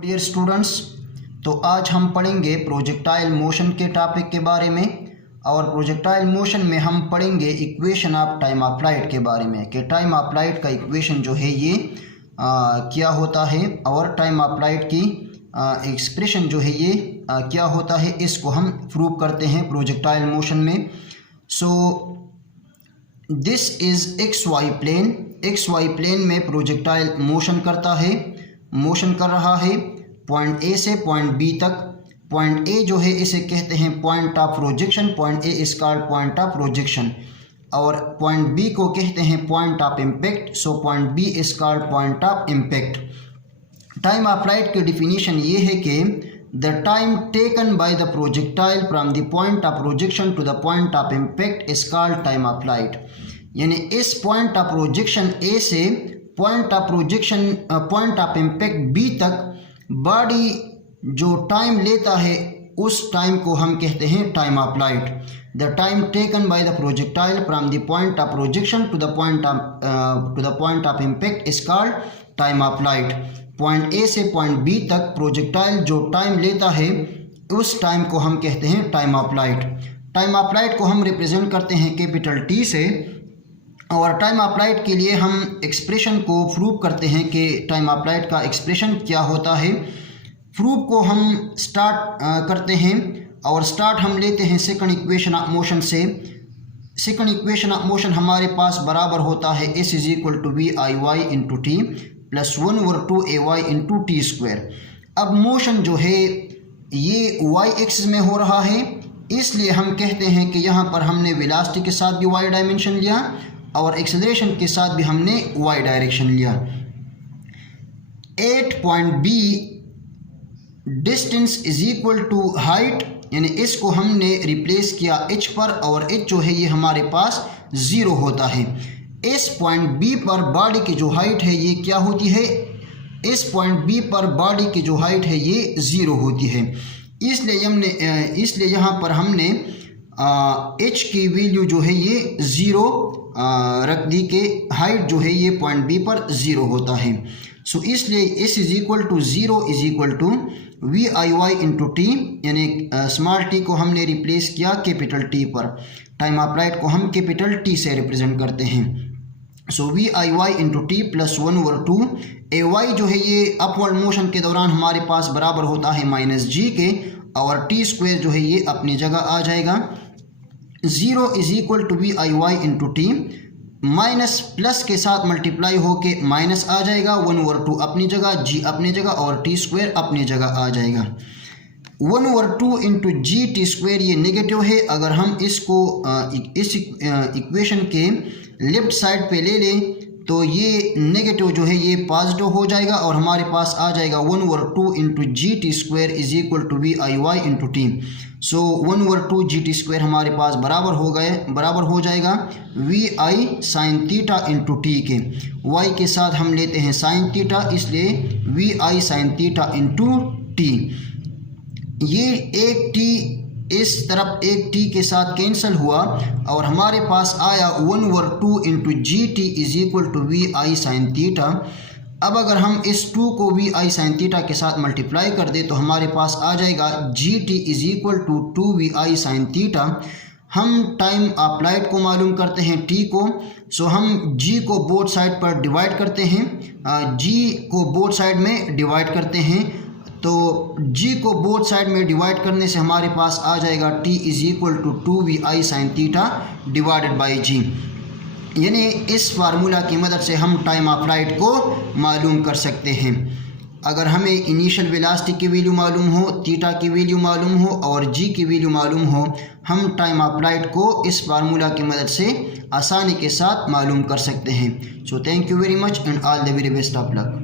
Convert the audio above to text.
Dear students, तो आज हम पढ़ेंगे प्रोजेक्टाइल मोशन के टॉपिक के बारे में। और प्रोजेक्टाइल मोशन में हम पढ़ेंगे equation of time of flight के बारे में कि टाइम ऑफ फ्लाइट का इक्वेशन जो है ये क्या होता है और टाइम ऑफ फ्लाइट की एक्सप्रेशन जो है ये क्या होता है, इसको हम प्रूव करते हैं प्रोजेक्टाइल मोशन में। So this is X Y plane. X Y plane में प्रोजेक्टाइल मोशन करता है, मोशन कर रहा है पॉइंट ए से पॉइंट बी तक। पॉइंट ए जो है इसे कहते हैं point of projection, point A is called point of projection. और पॉइंट बी को कहते हैं point of impact, so point B is called point of impact. Time of flight की डिफिनीशन ये है कि the time taken by the projectile from the point of projection to the point of impact is called time of flight. यानी इस point of projection A से point of projection point of impact B तक body जो time लेता है उस time को हम कहते हैं time of flight. The time taken by the projectile from the point of projection to the point of impact is called time of flight. Point A से पॉइंट बी तक प्रोजेक्टाइल जो टाइम लेता है उस टाइम को हम कहते हैं time of flight. Time of flight को हम रिप्रेजेंट करते हैं कैपिटल टी से। और टाइम ऑफ फ्लाइट के लिए हम एक्सप्रेशन को प्रूव करते हैं कि टाइम ऑफ फ्लाइट का एक्सप्रेशन क्या होता है। प्रूफ को हम स्टार्ट करते हैं और स्टार्ट हम लेते हैं सेकंड इक्वेशन ऑफ मोशन से। सेकंड इक्वेशन ऑफ मोशन हमारे पास बराबर होता है S is equal to V I Y into T plus 1/2 A Y into T square. अब मोशन जो है ये वाई एक्सिस में हो रहा है, इसलिए हम कहते हैं कि यहाँ पर हमने वेलोसिटी के साथ भी वाई डायमेंशन लिया और एक्सेलरेशन के साथ भी हमने वाई डायरेक्शन लिया। 8 point B distance is equal to height, यानी इसको हमने रिप्लेस किया h पर और h जो है ये हमारे पास 0 होता है। इस पॉइंट b पर बॉडी की जो हाइट है ये क्या होती है, इस पॉइंट b पर बॉडी की जो हाइट है ये 0 होती है। इसलिए यहाँ पर हमने h की वैल्यू जो है ये 0 रख दी कि हाइट जो है ये पॉइंट b पर 0 होता है। सो इसलिए s is equal to 0 is equal to V I Y into T, यानी स्मॉल टी को हमने रिप्लेस किया कैपिटल टी पर। टाइम ऑफ फ्लाइट को हम कैपिटल टी से रिप्रेजेंट करते हैं। So V I Y into T plus 1/2 A Y जो है ये अपवर्ड मोशन के दौरान हमारे पास बराबर होता है माइनस जी के, और टी स्क्वायर जो है ये अपनी जगह आ जाएगा। 0 is equal to V I Y into T, minus plus के साथ मल्टीप्लाई होके माइनस आ जाएगा, 1/2 अपनी जगह, जी अपनी जगह और टी स्क्वायर अपनी जगह आ जाएगा। 1/2 इंटू जी टी स्क्वायर ये नेगेटिव है। अगर हम इसको इस इक्वेशन के लेफ्ट साइड पे ले लें तो ये नेगेटिव जो है ये पॉजिटिव हो जाएगा और हमारे पास आ जाएगा 1/2 into G T square is equal to V I Y into T. So 1/2 G T square हमारे पास बराबर हो जाएगा V I sine theta into T के। वाई के साथ हम लेते हैं साइन थीटा, इसलिए V I sine theta into T. ये एक टी इस तरफ एक टी के साथ कैंसिल हुआ और हमारे पास आया 1/2 into G T is equal to V I sine theta. अब अगर हम इस 2 को वी आई साइन थीटा के साथ मल्टीप्लाई कर दे तो हमारे पास आ जाएगा G T is equal to 2 V I sine theta. हम टाइम ऑफ फ्लाइट को मालूम करते हैं टी को, सो हम जी को बोथ साइड पर डिवाइड करते हैं, जी को बोथ साइड में डिवाइड करते हैं। तो जी को बोथ साइड में डिवाइड करने से हमारे पास आ जाएगा T is equal to 2 V I sine theta divided by G. यानी इस फार्मूला की मदद से हम टाइम ऑफ फ्लाइट को मालूम कर सकते हैं। अगर हमें इनिशियल वेलोसिटी की वैल्यू मालूम हो, थीटा की वैल्यू मालूम हो और जी की वैल्यू मालूम हो, हम टाइम ऑफ फ्लाइट को इस फार्मूला की मदद से आसानी के साथ मालूम कर सकते हैं। So thank you very much and all the very best of luck.